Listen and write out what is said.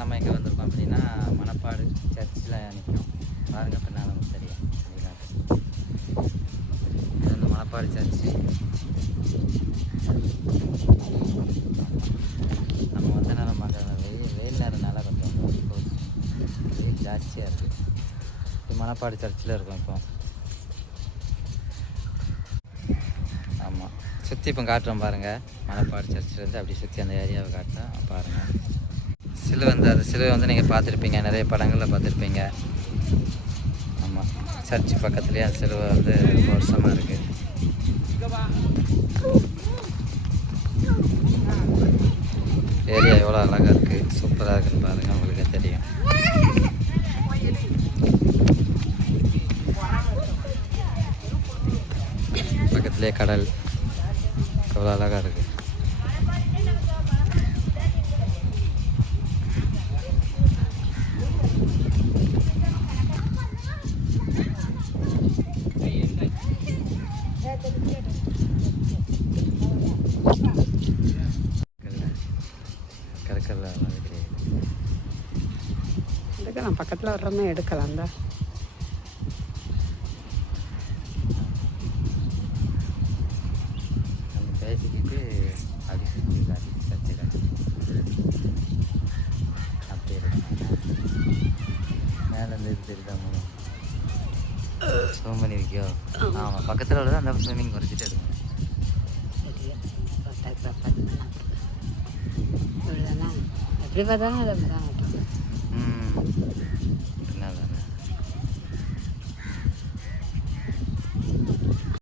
நம்ம எங்கே வந்திருக்கோம் அப்படின்னா மணப்பாடு சர்ச்சில் நிற்கும் பாருங்கள். பின்னால் நமக்கு தெரியும். இது வந்து மணப்பாடு சர்ச்சு. நம்ம வந்து நம்ம வெயில் நேரம்னால கொஞ்சம் வெயில் ஜாஸ்தியாக இருக்குது. இது மணப்பாடு சர்ச்சில் இருக்கும் இப்போ. ஆமாம், சுற்றி இப்போ காட்டுறோம் பாருங்கள். மணப்பாடு சர்ச்சிலேருந்து அப்படி சுற்றி அந்த ஏரியாவை காட்டுறோம் பாருங்கள். சிலுவை வந்து அந்த சிலுவை வந்து நீங்கள் பார்த்துருப்பீங்க, நிறைய படங்களில் பார்த்துருப்பீங்க. ஆமாம், சர்ச்சு பக்கத்துலேயே அந்த சிலுவை வந்து ரொம்ப வருஷமாக இருக்குது. ஏரியா எவ்வளோ அழகாக இருக்குது, சூப்பராக இருக்குன்னு பாருங்கள், உங்களுக்கே தெரியும். பக்கத்துலேயே கடல் எவ்வளோ அழகாக இருக்குது. கற்கல்ல எடுக்கலாம், பக்கத்தில் வர்றோமே எடுக்கலாம் தான். பேசிக்கிட்டு அப்படி சுற்றிக்காரு சர்ச்சில் அப்படி இருக்கணும். மேலேருந்து இது தெரியுதா மூலம் ஸ்விம் பண்ணியிருக்கியோ? ஆமாம், பக்கத்தில் உள்ளது அந்த ஸ்விம்மிங் குறைச்சிட்டு எடுக்கணும். எப்படி பார்த்தாலும் அதை தான்.